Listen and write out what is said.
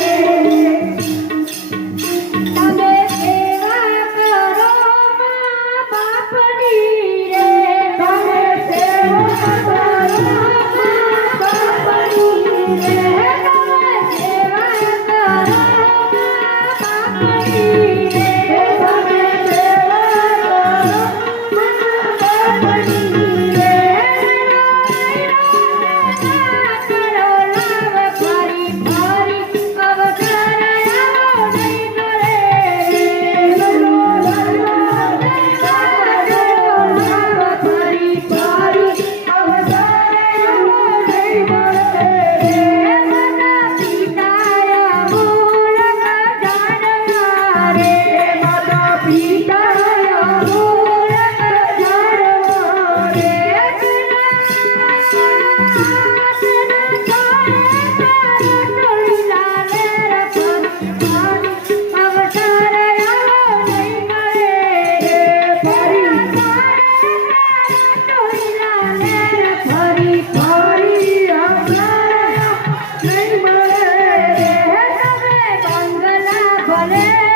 તમે রে